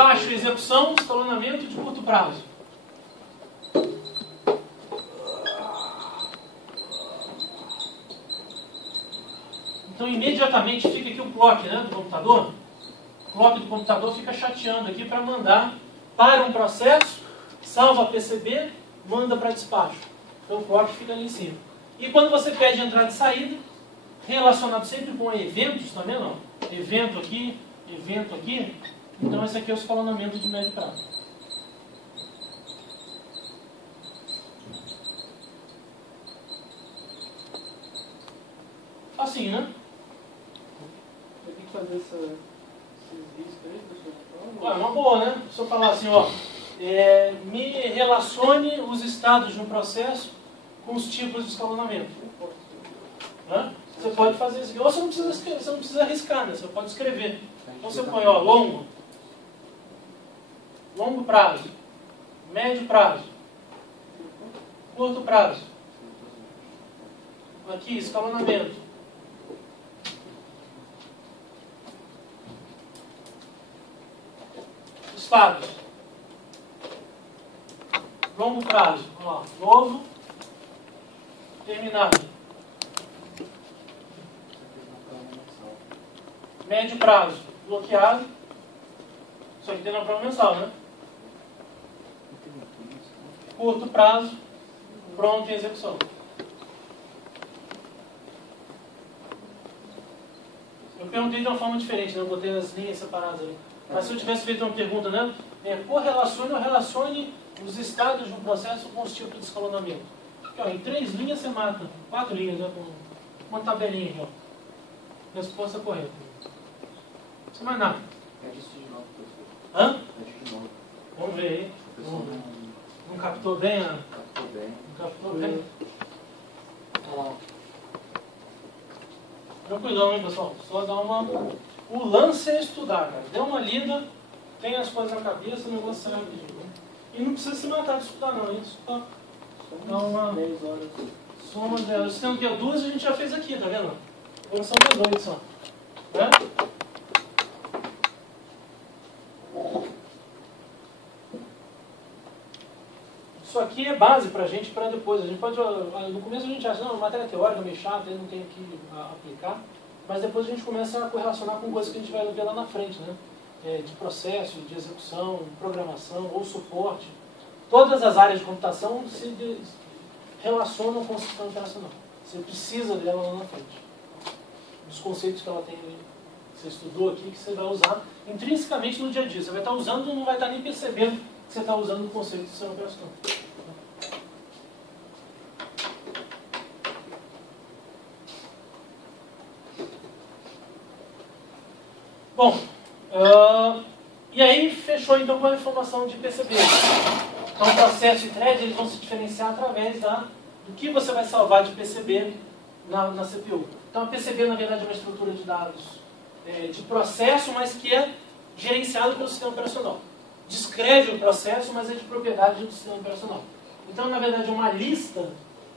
despacho e execução, escalonamento de curto prazo. Então, imediatamente fica aqui o clock, né, do computador. O clock do computador fica chateando aqui para mandar para um processo, salva a PCB, manda para despacho. Então, o clock fica ali em cima. E quando você pede entrada e saída, relacionado sempre com eventos, tá vendo? Evento aqui. Então, esse aqui é o escalonamento de médio prazo. Assim, né? Vai ter que fazer esses riscos aí, professor? É uma boa, né? Se eu falar assim, ó, me relacione os estados de um processo com os tipos de escalonamento. Hã? Você pode fazer isso aqui. Ou você não precisa escrever, você não precisa arriscar, né? Você pode escrever. Então você põe, ó, longo prazo, médio prazo, curto prazo. Aqui, escalonamento. Estados. Longo prazo. Ó, novo, terminado. Médio prazo, bloqueado. Isso aqui tem na prova mensal, né? Curto prazo, pronto em execução. Eu perguntei de uma forma diferente, né? Eu botei as linhas separadas ali. Mas se eu tivesse feito uma pergunta, né? Correlacione ou relacione os estados de um processo com os tipos de escalonamento. Aqui, ó, em 3 linhas você mata. 4 linhas, né? Com uma tabelinha aqui, ó. Resposta correta. Não mais nada. É disso de novo, professor. Hã? É de novo. Vamos ver aí. O pessoal Não captou bem, né? captou bem. Não captou bem. Ó. Tranquilão, hein, pessoal? Só dar uma... O lance é estudar, cara. Dê uma lida, tem as coisas na cabeça, o negócio sai rapidinho. E não precisa se matar de estudar, não. Hein? Só dá uma... 10 horas. Soma 10. Se tem o que? 2 a gente já fez aqui, tá vendo? Agora são 18 só. Né? Isso aqui é base pra gente, para depois. A gente pode, no começo a gente acha, não, matéria teórica meio chata, não tem que aplicar. Mas depois a gente começa a correlacionar com coisas que a gente vai ver lá na frente, né? De processo, de execução, programação ou suporte. Todas as áreas de computação se relacionam com o sistema operacional. Você precisa dela lá na frente. Dos conceitos que ela tem, que você estudou aqui, que você vai usar intrinsecamente no dia a dia. Você vai estar usando e não vai estar nem percebendo que você está usando o conceito do sistema operacional. Bom, e aí fechou então com a informação de PCB. Então o processo e thread eles vão se diferenciar através do que você vai salvar de PCB na CPU. Então a PCB na verdade é uma estrutura de dados de processo, mas que é gerenciado pelo sistema operacional. Descreve o processo, mas é de propriedade do sistema operacional. Então na verdade é uma lista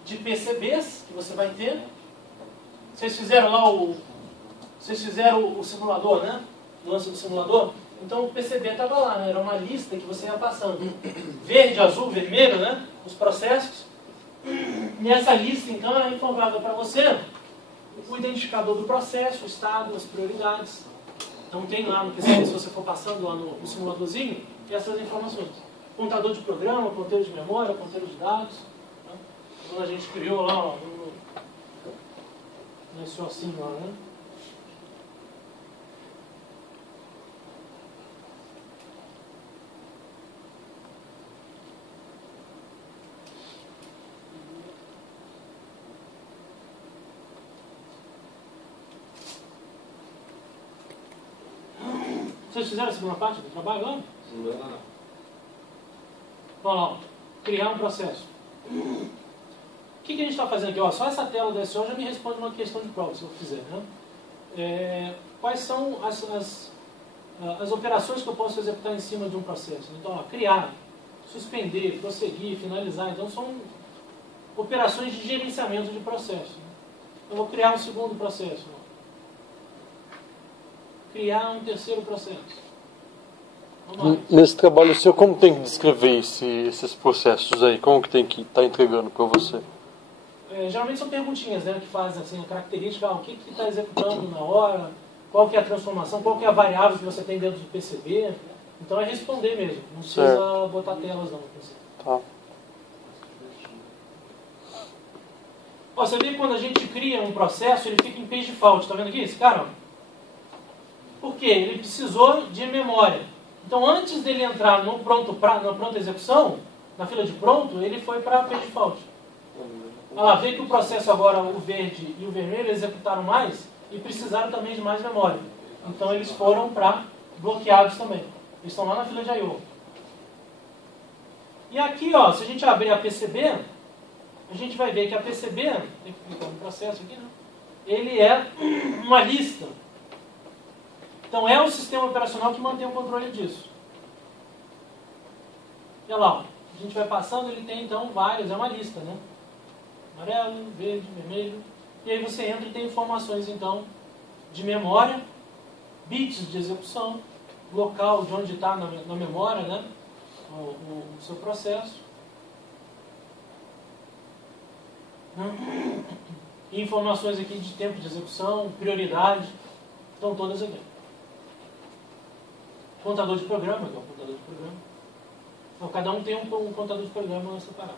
de PCBs que você vai ter. Vocês fizeram lá o simulador, né? O lance do simulador. Então o PCB estava lá, né? Era uma lista que você ia passando. Verde, azul, vermelho, né? Os processos. E essa lista, então, ela informava para você o identificador do processo, o estado, as prioridades. Então tem lá no PCB, se você for passando lá no simuladorzinho, essas informações. Contador de programa, ponteiro de memória, ponteiro de dados. Né? Então a gente criou lá, ó, nasceu assim lá, né? Vocês fizeram a segunda parte do trabalho lá? Não. Vamos lá, criar um processo. O que a gente está fazendo aqui? Ó, só essa tela do SO já me responde uma questão de prova, se eu fizer. Né? Quais são as operações que eu posso executar em cima de um processo? Então, ó, criar, suspender, prosseguir, finalizar. Então, são operações de gerenciamento de processo. Eu vou criar um segundo processo. Ó. Criar um terceiro processo. Vamos lá. Nesse trabalho seu, como tem que descrever esses processos aí? Como que tem que estar entregando para você? Geralmente são perguntinhas, né, que fazem assim, a característica, o que está executando na hora, qual que é a transformação, qual que é a variável que você tem dentro do PCB. Então é responder mesmo, não precisa botar telas não. Tá. Ó, você vê que quando a gente cria um processo, ele fica em page default, tá vendo aqui? Esse cara, ó. Por quê? Ele precisou de memória. Então antes dele entrar no na pronta execução, na fila de pronto, ele foi para page default. Olha lá, vê que o processo agora, o verde e o vermelho, executaram mais e precisaram também de mais memória. Então eles foram para bloqueados também. Eles estão lá na fila de I/O. E aqui, ó, se a gente abrir a PCB, a gente vai ver que a PCB, tem que clicar no processo aqui, né? Ele é uma lista. Então é o sistema operacional que mantém o controle disso. Olha lá, ó, a gente vai passando, ele tem então vários, é uma lista, né? Amarelo, verde, vermelho. E aí você entra e tem informações então de memória, bits de execução, local de onde está na memória, né? O seu processo. E informações aqui de tempo de execução, prioridade, estão todas aqui. Contador de programa, que é o contador de programa. Então cada um tem um contador de programa separado.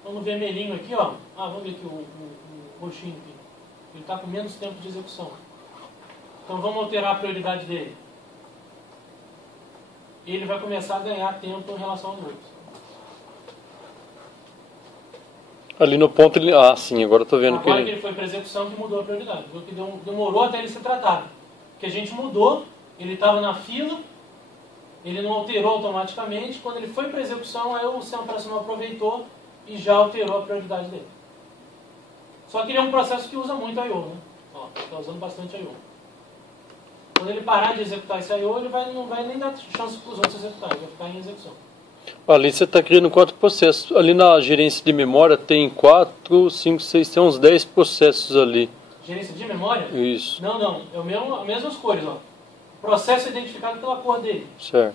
Então no vermelhinho aqui, ó, vamos ver aqui o roxinho aqui. Ele está com menos tempo de execução. Então vamos alterar a prioridade dele. Ele vai começar a ganhar tempo em relação aos outros. Ali no ponto ele... sim, agora eu tô vendo agora que ele foi para execução que mudou a prioridade. Viu que demorou até ele ser tratado. Porque a gente mudou, ele estava na fila, ele não alterou automaticamente. Quando ele foi para execução, aí o sistema operacional aproveitou e já alterou a prioridade dele. Só que ele é um processo que usa muito I/O, né? Ó, está usando bastante I/O. Quando ele parar de executar esse I/O, ele não vai nem dar chance para os outros executarem, ele vai ficar em execução. ali você está criando 4 processos. Ali na gerência de memória tem 4, 5, 6, tem uns 10 processos ali. Gerência de memória? Isso. Não. É as mesmas cores, ó. O processo é identificado pela cor dele. Certo.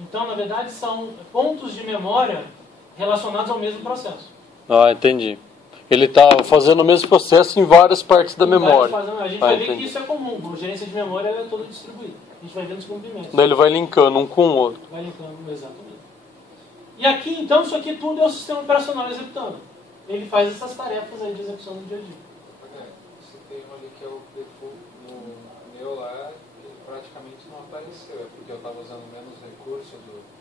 Então, na verdade, são pontos de memória relacionados ao mesmo processo. Entendi. Ele está fazendo o mesmo processo em várias partes da memória. A gente vai ver que isso é comum. A gerência de memória é toda distribuída. A gente vai vendo os cumprimentos. Daí ele vai linkando um com o outro. Vai linkando, exatamente. E aqui, então, isso aqui tudo é o sistema operacional executando. Ele faz essas tarefas aí de execução no dia a dia. Você tem um ali que é o default no meu lá, que praticamente não apareceu. É porque eu estava usando menos recurso do...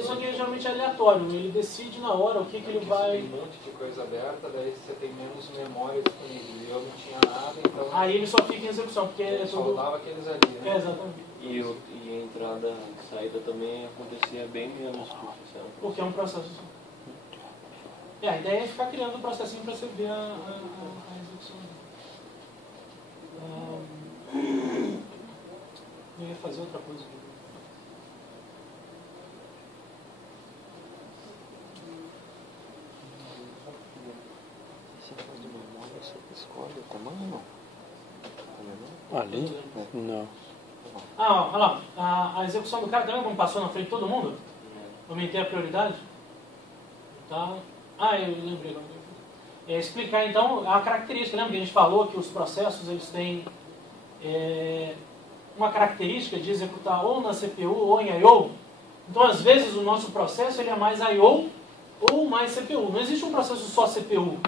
Isso aqui geralmente é aleatório. Ele decide na hora o que ele vai... Tem um monte de coisa aberta, daí você tem menos memória disponível. E eu não tinha nada, então... Aí ele só fica em execução, porque é só tudo... rodava aqueles ali, né? Exatamente. E a entrada e saída também acontecia bem menos que o processo. Porque é um processo assim. A ideia é ficar criando um processinho para você ver a execução. Eu ia fazer outra coisa aqui. Você escolhe o tamanho? Ali? Não. Olha lá. A execução do cara, tá vendo como passou na frente de todo mundo? Aumentei a prioridade. Tá. Eu lembrei. Explicar então a característica. Lembra que a gente falou que os processos eles têm uma característica de executar ou na CPU ou em I/O. Então às vezes o nosso processo ele é mais I/O ou mais CPU. Não existe um processo só CPU.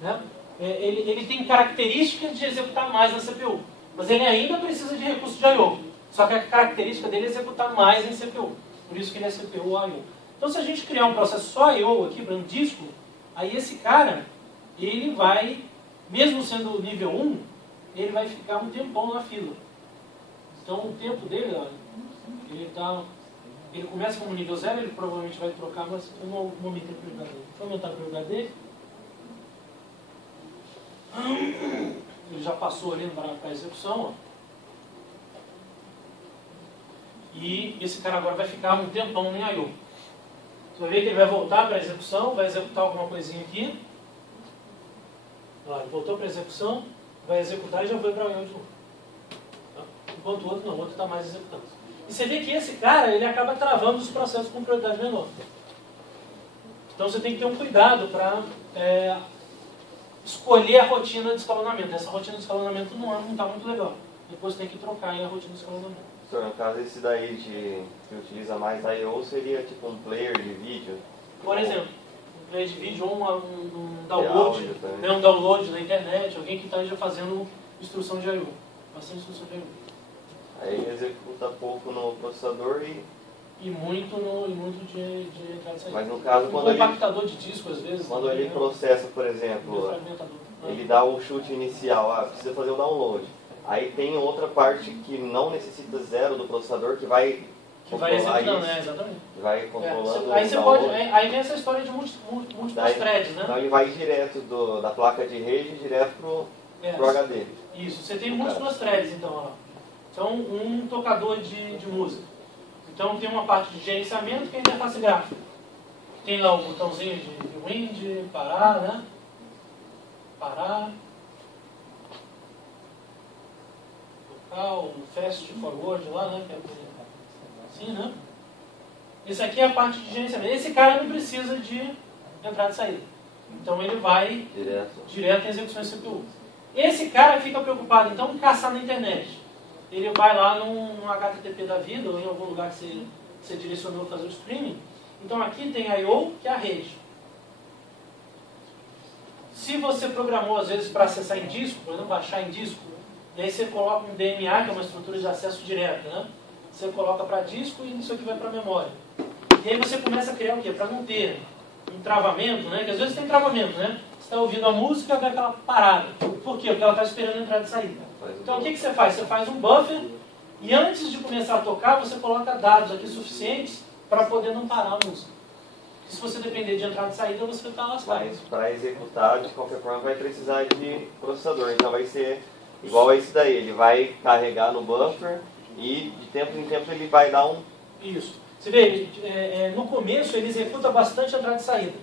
Né? Ele tem característica de executar mais na CPU. Mas ele ainda precisa de recurso de I/O. Só que a característica dele é executar mais em CPU. Por isso que ele é CPU ou I/O. Então se a gente criar um processo só I/O aqui para um disco, aí esse cara, ele vai, mesmo sendo nível 1, ele vai ficar um tempão na fila. Então o tempo dele, olha, ele começa como nível 0, ele provavelmente vai trocar, mas eu não aumentei a prioridade dele. Deixa eu aumentar a prioridade dele. Ele já passou ali para a execução, ó. E esse cara agora vai ficar um tempão em I/O. Você vai ver que ele vai voltar para a execução, vai executar alguma coisinha aqui. Olha lá, ele voltou para a execução, vai executar e já foi para I/O de novo. Tá? enquanto o outro não, o outro está mais executando. E você vê que esse cara, ele acaba travando os processos com prioridade menor. Então você tem que ter um cuidado para escolher a rotina de escalonamento. Essa rotina de escalonamento não está muito legal. Depois tem que trocar aí a rotina de escalonamento. Senhor, no caso esse daí que utiliza mais I/O seria tipo um player de vídeo? Por exemplo, um player de vídeo ou um download, áudio também. né, um download na internet, alguém que está já fazendo instrução de I/O. Bastante instrução de I/O. Aí ele executa pouco no processador E muito de entrada e saída. Mas no caso, Um quando ele, compactador de disco, às vezes. quando ele né? processa, por Um exemplo, fragmentador. ele dá o chute inicial, precisa fazer o download. Aí tem outra parte que não necessita zero do processador, que vai Que vai controlar executando, isso, né? Exatamente. que vai controlando Aí o você pode. download. Aí vem essa história de múltiplos Daí- threads, né? Então ele vai direto da placa de rede direto pro HD. Isso, você tem múltiplos threads, então, ó. Então, um tocador de música. Então, tem uma parte de gerenciamento que é a interface gráfica. Tem lá o botãozinho de wind, parar, né? Parar. Tocar o fast forward lá, né? Que é assim, né? Esse aqui é a parte de gerenciamento. Esse cara não precisa de entrada e saída. Então, ele vai direto em execução de CPU. Esse cara fica preocupado, então, em caçar na internet. Ele vai lá num HTTP da vida, ou em algum lugar que você direcionou para fazer o streaming. Então aqui tem I/O, que é a rede. Se você programou, às vezes, para acessar em disco, por exemplo, baixar em disco, e aí você coloca um DMA, que é uma estrutura de acesso direto, né? Você coloca para disco e isso aqui vai para a memória. E aí você começa a criar o quê? Para não ter um travamento, né? Que às vezes tem travamento, né? Você está ouvindo a música, dá aquela parada. Por quê? Porque ela está esperando a entrada e saída. Então o que você faz? Você faz um buffer e antes de começar a tocar, você coloca dados aqui suficientes para poder não parar a música. E se você depender de entrada e saída, você vai estar lascado. Mas para executar, de qualquer forma, vai precisar de processador. Então vai ser igual a esse daí. Ele vai carregar no buffer e de tempo em tempo ele vai dar um... Isso. Você vê, no começo ele executa bastante entrada e saída.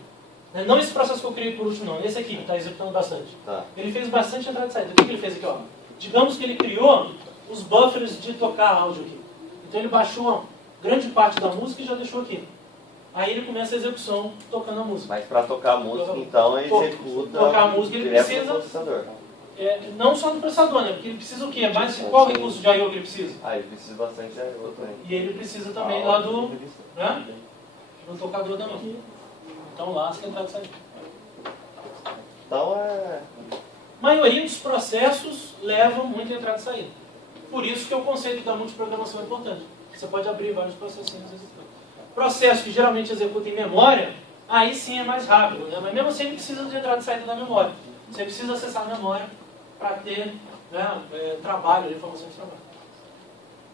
Não esse processo que eu criei por último, não. Esse aqui, que está executando bastante. Tá. Ele fez bastante entrada e saída. O que ele fez aqui? Ó? Digamos que ele criou os buffers de tocar áudio aqui. Então ele baixou grande parte da música e já deixou aqui. Aí ele começa a execução tocando a música. Mas para tocar a música, então, ele executa tocar a música, ele direto precisa- no processador. Não só do processador, né? Porque ele precisa o quê? Mais qual recurso de I/O que ele precisa? Ah, ele precisa bastante de I/O também. E ele precisa também lá do... Né? Do tocador também. Então lá você entra e sair. Então A maioria dos processos levam muito entrada e saída. Por isso que o conceito da multiprogramação é importante. Você pode abrir vários processinhos executando. Processo que geralmente executa em memória, aí sim é mais rápido, né? Mas mesmo assim ele precisa de entrada e saída da memória. Você precisa acessar a memória para ter, né, trabalho, informação de trabalho.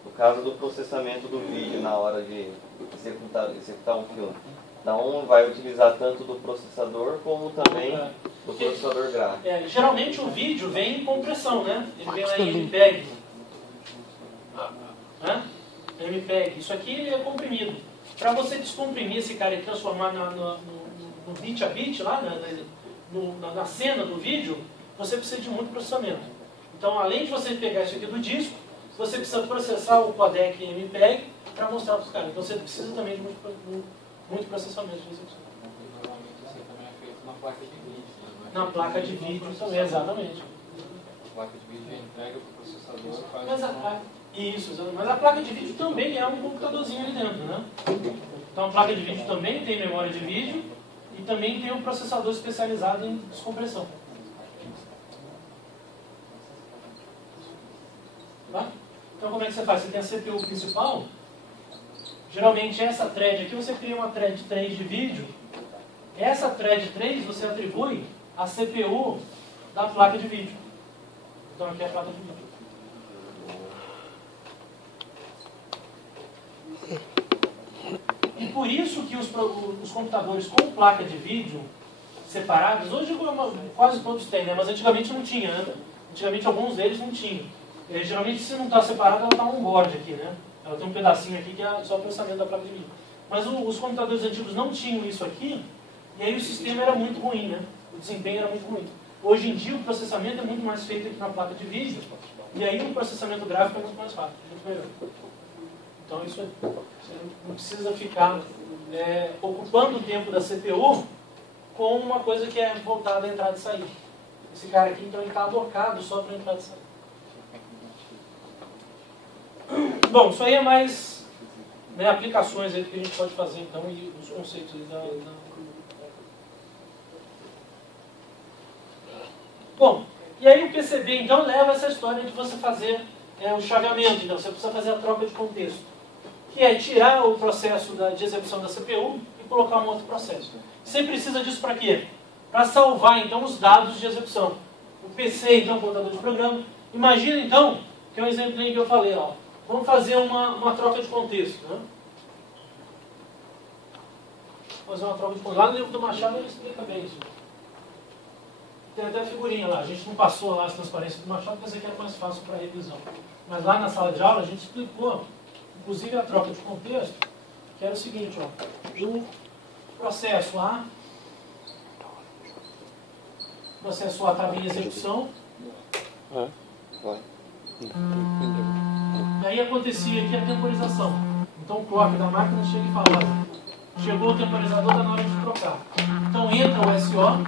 No caso do processamento do vídeo na hora de executar um filme, então vai utilizar tanto do processador como também do processador gráfico. Geralmente o vídeo vem em compressão, né? Ele vem lá em MPEG. Né? MPEG. Isso aqui é comprimido. Para você descomprimir esse cara e transformar no bit a bit, lá na cena do vídeo, você precisa de muito processamento. Então, além de você pegar isso aqui do disco, você precisa processar o codec MPEG para mostrar para os caras. Então, você precisa também de muito processamento de execução. Normalmente isso aí também é feito na placa de vídeo, né? Na placa de vídeo também, exatamente. A placa de vídeo entrega para o processador e faz Isso, mas a placa de vídeo também é um computadorzinho ali dentro, né? Então a placa de vídeo também tem memória de vídeo e também tem um processador especializado em descompressão. Tá? Então como é que você faz? Você tem a CPU principal, geralmente essa thread aqui você cria uma thread 3 de vídeo, essa thread 3 você atribui a CPU da placa de vídeo. Então aqui é a placa de vídeo. E por isso que os computadores com placa de vídeo separadas, hoje quase todos têm, né? Mas antigamente não tinha, né? Antigamente alguns deles não tinham. Geralmente se não está separada, ela está on board aqui, né? Ela tem um pedacinho aqui que é só o processamento da placa de vídeo. Mas os computadores antigos não tinham isso aqui, e aí o sistema era muito ruim, né? O desempenho era muito ruim. Hoje em dia o processamento é muito mais feito aqui na placa de vídeo, E aí o processamento gráfico é muito mais rápido, muito melhor. Então isso você não precisa ficar ocupando o tempo da CPU com uma coisa que é voltada à entrada e saída. Esse cara aqui, então, ele está alocado só para entrada e saída. Bom, isso aí é mais aplicações aí que a gente pode fazer, então, e os conceitos aí da... Bom, e aí o PCB, então, leva essa história de você fazer o chaveamento. Então, você precisa fazer a troca de contexto, que é tirar o processo de execução da CPU e colocar um outro processo. Você precisa disso para quê? Para salvar, então, os dados de execução. O PC, então, o computador de programa. Imagina, então, que é um exemplo que eu falei, ó. Vamos fazer uma troca de contexto, né? Fazer uma troca de contexto. Lá no livro do Machado ele explica bem isso. Tem até a figurinha lá. A gente não passou lá as transparências do Machado, porque isso aqui é mais fácil para revisão. Mas lá na sala de aula a gente explicou, inclusive a troca de contexto, que era o seguinte, ó. O processo A estava em execução. E aí acontecia aqui a temporização. Então o clock da máquina chega e fala, chegou o temporizador, está na hora de trocar. Então entra o SO,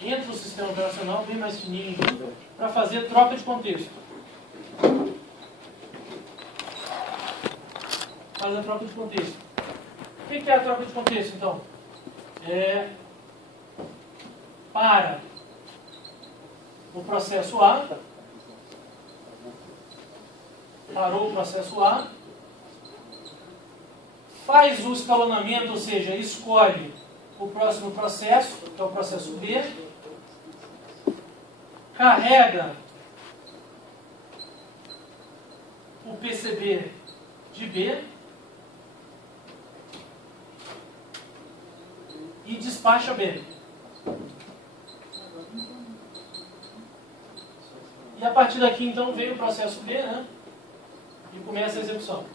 entra o sistema operacional, bem mais fininho junto, para fazer troca de contexto. Faz a troca de contexto. O que é a troca de contexto, então? Para o processo A, parou o processo A, faz o escalonamento, ou seja, escolhe o próximo processo, que é o processo B, carrega o PCB de B e despacha B. E a partir daqui, então, veio o processo B, né? E começa a execução.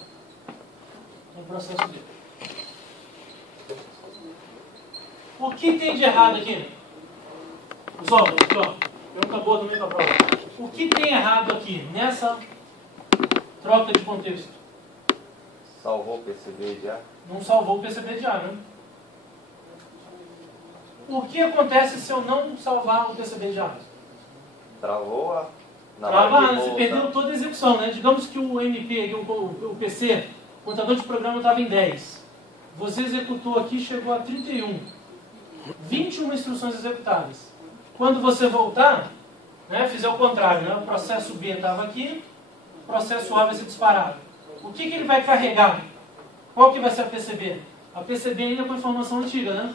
No processo B. O que tem de errado aqui? Pessoal, aqui, ó. Pergunta boa também para a prova. O que tem errado aqui, nessa troca de contexto? Salvou o PCB já? Não salvou o PCB já, né? O que acontece se eu não salvar o PCB já? Travou a... Trava, você perdeu toda a execução, né? Digamos que o MP, o PC, o contador de programa estava em 10. Você executou aqui, chegou a 31. 21 instruções executáveis. Quando você voltar, né, fizer o contrário, né? O processo B estava aqui, o processo A vai ser disparado. O que ele vai carregar? Qual que vai ser a PCB? A PCB ainda com a informação antiga, né?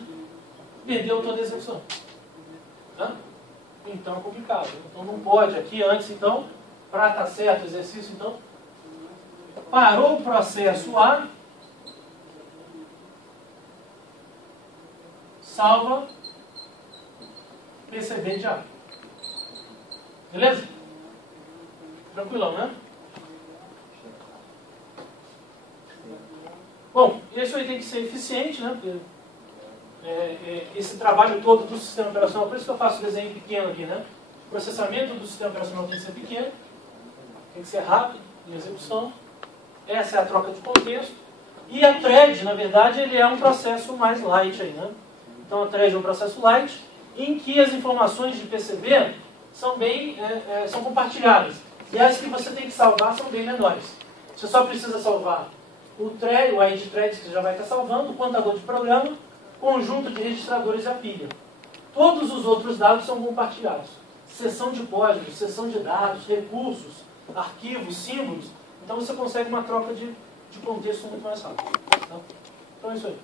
Perdeu toda a execução. Tá? Então é complicado. Então não pode aqui antes, então, para estar certo o exercício, então, parou o processo A, salva PCB de A. Beleza? Tranquilão, né? Bom, isso aí tem que ser eficiente, né? Porque, esse trabalho todo do sistema operacional, por isso que eu faço o desenho pequeno aqui, né? O processamento do sistema operacional tem que ser pequeno, tem que ser rápido em execução. Essa é a troca de contexto. E a thread, na verdade, ele é um processo mais light aí, né? Então a thread é um processo light, em que as informações de PCB são são compartilhadas. E as que você tem que salvar são bem menores. Você só precisa salvar o thread, o ID thread que você já vai estar salvando, o contador de programa, conjunto de registradores e a pilha. Todos os outros dados são compartilhados. Seção de código, seção de dados, recursos, arquivos, símbolos. Então você consegue uma troca de contexto muito mais rápido. Tá? Então é isso aí.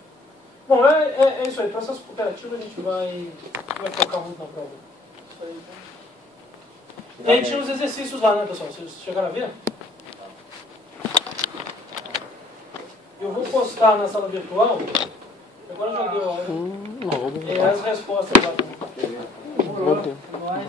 Bom, é isso aí. Processo cooperativo a gente vai focar muito na prova. Isso aí, então. E aí tinha os exercícios lá, né, pessoal? Vocês chegaram a ver? Eu vou postar na sala virtual. Agora já deu a hora. As respostas lá. Bom tempo. Nós...